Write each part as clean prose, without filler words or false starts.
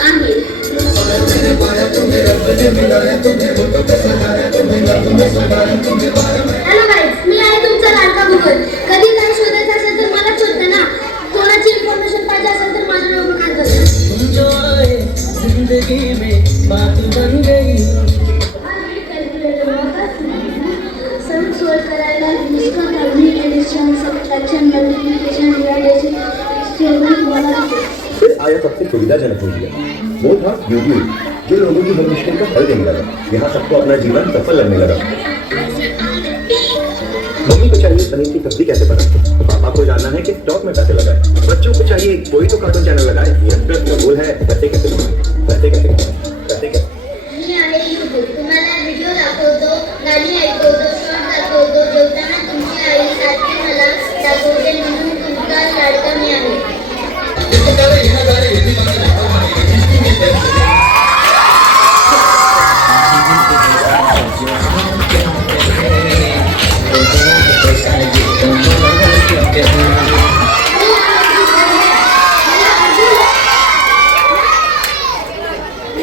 आहे. Hello guys, मी आहे तुमचा लाडका गुगल. कधी काही शोधायचं असेल तर मला शोधता ना. कोणाची इन्फॉर्मेशन पाहिजे असेल तर माझ्या नाव काय करतो. जिंदगी में बात बन गई. सम सोल्व करायला इसका एडिशन सबट्रैक्शन मल्टीप्लिकेशन डिवाइडेशन आया सबसे सुविधाजनक हो गया। वो था यूट्यूब, जो लोगों की हर मुश्किल का हल देने लगा। यहाँ सबको अपना जीवन सफल लगने लगा। मम्मी को चाहिए पनीर की सब्जी कैसे बनाए, पापा को जानना है कि स्टॉक में पैसे लगाए, बच्चों को चाहिए कोई तो कार्टून चैनल लगाए। यंगस्टर्स का गोल है पैसे कैसे बनाए, पैसे कैसे बनाए, पैसे कैसे। मी आहे यूट्यूब, तुम्हाला व्हिडिओ दाखवतो, गाणी ऐकवतो, शॉर्ट दाखवतो, जेवताना तुमची आई सारखी मला दाखवते, म्हणून तुमचा लाडका मी आहे.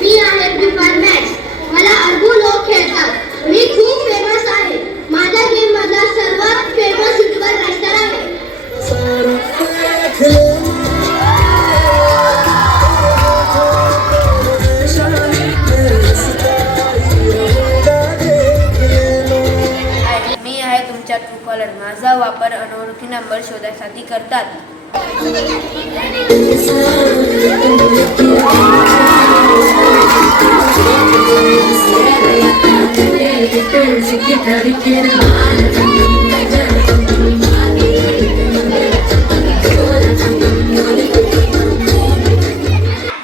मी आहे फ्री फायर मॅच. मला अर्बू लोक खेळतात. मी खूप फेमस आहे. माझ्या गेम मधला सर्वात फेमस युट्यूबर रास्टर आहे. मी आहे तुमच्या ट्रूकॉलर. माझा वापर अनोळखी नंबर शोधण्यासाठी करतात.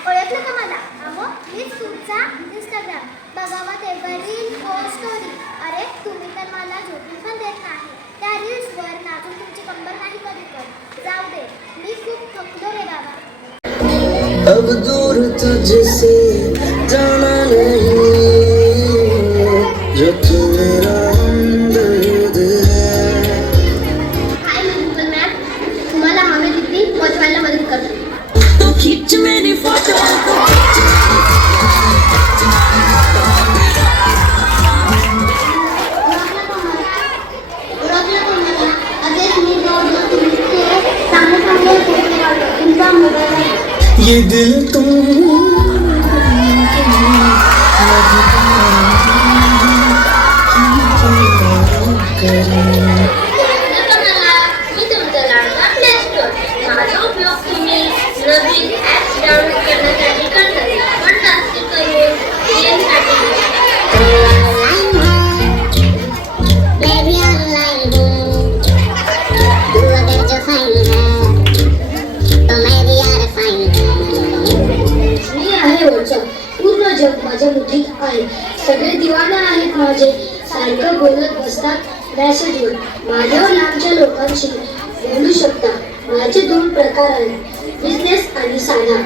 ओळखलं का मला? अहो, मीच तुमचा इंस्टाग्राम. बघावा तेव्हा रील पोस्ट स्टोरी. अरे तुम्ही तर मला झोपून पण देत नाही. त्या रील्सवर नाचून तुमची कंबर नाही कधी पण. जाऊ दे, मी खूप थकलो रे बाबा. अब दूर तुझसे जाना नहीं, जो तू मेरा हमदर्द है. हाय मी गुगल मॅप. तुम्हाला हवी तिथली पोचवायला मदत करतो. तो खींच मेरी फोटो. ओळखलं का मला? अगेच मी जोडलो तुमचे चांगले चांगले फोटो काढतो. तुमचा मोबाईल आहे. ये दिल तुम मी तुमचा लाडका प्ले स्टोअर. माझा उपयोग तुम्ही नवीन ॲप्स डाउनलोड करण्यासाठी करतात, पण जास्त करून गेमसाठी. मी आहे व्हॉट्सअप. पूर्ण जग माझ्या मुठीत आहे. सगळे दिवाना आहेत माझे. सारखं बोलत बसतात मॅसेजवर. माझ्यावर लांबच्या लोकांशी बोलू शकता. माझे 2 प्रकार आहेत, बिझनेस आणि साधा.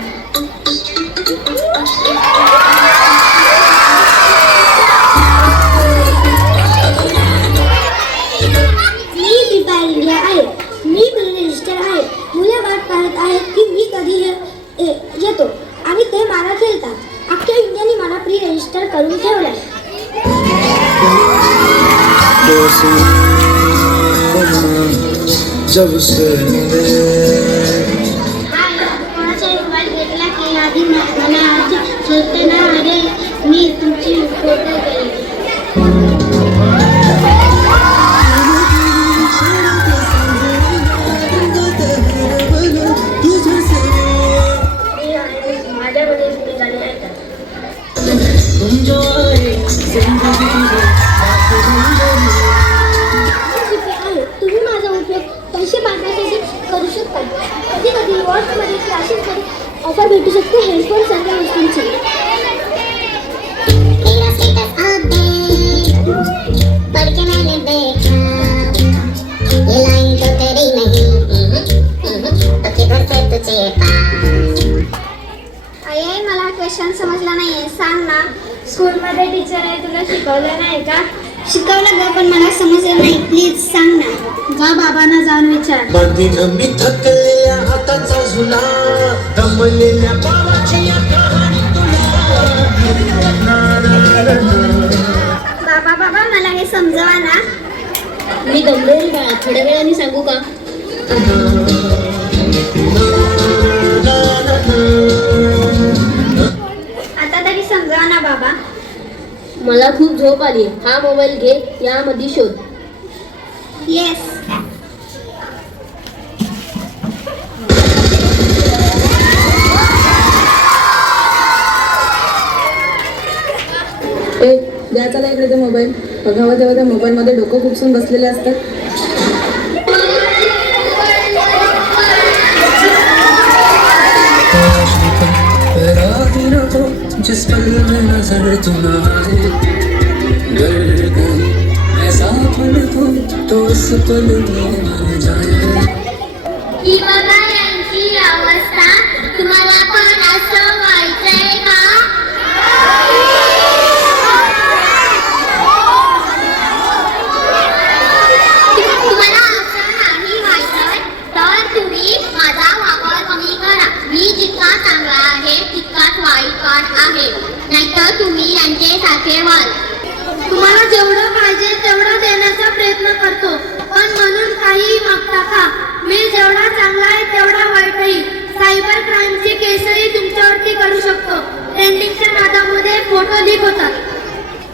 मी प्रिपेअर इंडिया आहे. मी रजिस्टर आहे. मुले वाट पाहत आहेत की मी कधी येतो आणि ते मला खेळतात. अख्ख्या इंडियाने मला प्री रजिस्टर करून ठेवलंय. जब से कोणाचा मोबाईल घेतला की आधी मला आज खेळते ना. अरे मी तुमची फोटो केली. माझ्यामध्ये तुम्ही गाणी ऐकतात. तुम्ही माझा उपयोग पैसे पाठवण्यासाठी करू शकता. कधी कधी वॉट्समध्ये क्लासेसमध्ये ऑफर भेटू शकते हेडफोन सारख्या वस्तूंची. आई मला क्वेश्चन समजला नाहीये, सांग ना. स्कूलमध्ये टीचर आहे, तुला शिकवलं नाही का? शिकवलं ग, पण मला समजलं नाही. प्लीज सांग ना. जा बाबांना जाऊन विचार. बांधीन मी थकलेल्या हाताचा झुला, दमलेल्या पावाची कहाणी. बाबा बाबा मला हे समजवा ना. मी गंभीर बाळा, थोड्या वेळाने सांगू का? आता तरी समजवा ना बाबा. मला खूप झोप आली. हा मोबाईल घे, यामध्ये शोध. येस. ए द्या चला इकडे ते मोबाईल. बघावं तेव्हा त्या मोबाईलमध्ये डोकं खुपसून बसलेले असतात. जिस पल में नजर तू ना आए, गर गई ऐसा पल तो उस पल में मर जाए. ही बघा यांची अवस्था. तुम्हाला पण असं व्हायचंय का? तुम्हाला असं नाही व्हायचंय तर तुम्ही माझा वापर कमी करा. मी जितका चांगला आहे तितकाच वाईट पण आहे. नाहीतर तुम्ही यांचे सारखे व्हाल. तुम्हाला जेवढं पाहिजे तेवढं देण्याचा प्रयत्न करतो, पण म्हणून काही मागता का? मी जेवढा चांगला आहे तेवढा वाईटही. सायबर क्राईमची केसही तुमच्यावरती करू शकतो. ट्रेंडिंगच्या नादामध्ये फोटो लीक होतात.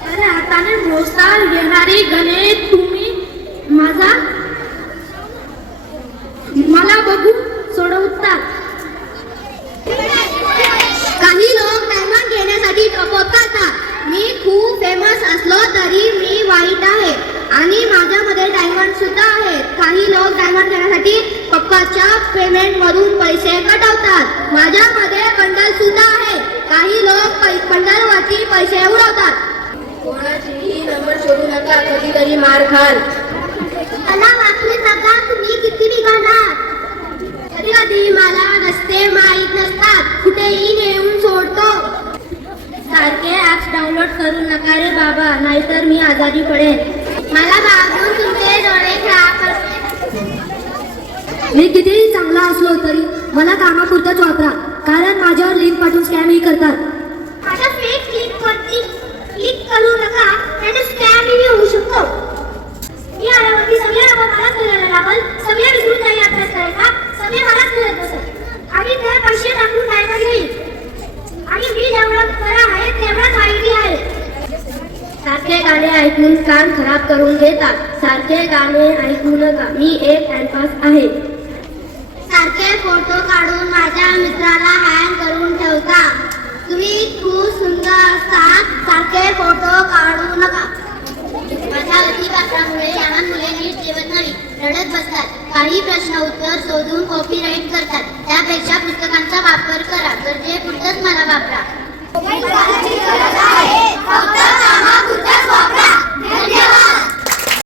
अरे हाताने मोजता येणारी गणे तुम्ही मला बघू सोडवतात. काही लोक डायमंड घेण्यासाठी प्रपोज करतात. मी खूप फेमस असलो तरी मी वाईट आहे आणि माझ्यामध्ये डायमंड सुद्धा आहेत. काही लोक डायमंड घेण्यासाठी पप्पाच्या पेमेंट मधून पैसे कटवतात. माझ्यामध्ये बंडल सुद्धा आहे. काही लोक बंडलवरती पैसे उडवतात. कोणाचीही नंबर शोधू नका, कधीतरी मार खाल. मला वाचले काका, तुम्ही किती निघाला? कधी कधी मला रस्ते माहीत नसतात. कुठेही नेऊन सोडतो. सारखे ॲप्स डाउनलोड करू नका रे बाबा, नाहीतर मी आजारी पडेन. मला मागून तुमचे डोळे खराब करते. मी कितीही चांगला असलो तरी मला कामापुरतच वापरा, कारण माझ्यावर लिंक पाठवून स्कॅमही करतात. माझ्या फेक लिंकवरती क्लिक करू नका, त्याने स्कॅमही होऊ शकतो. मी आल्यावरती सगळ्या नावं मलाच लिहायला लागल. सगळे विसरून जाईल अभ्यास करायचा. सगळे मलाच लिहत बसत आणि ते पैसे टाकून जायला घेईल. आणि मी जेवढं खरं आहे तेवढंच वाईटही आहे. सारखे गाणे ऐकून कान खराब करून घेतात. सारखे गाणे ऐकू नका, मी एक टाइमपास आहे. सारखे फोटो काढून माझ्या मित्राला हँग करून ठेवता. तुम्ही खूप सुंदर असता. सारखे फोटो काढू नका. माझ्या अतिवापरामुळे लहान मुले नीट जेवत नाही, रडत बसतात. काही प्रश्न उत्तर शोधून कॉपीराईट करतात. त्यापेक्षा पुस्तकांचा वापर करा. गरजेपुरतंच मला वापरा.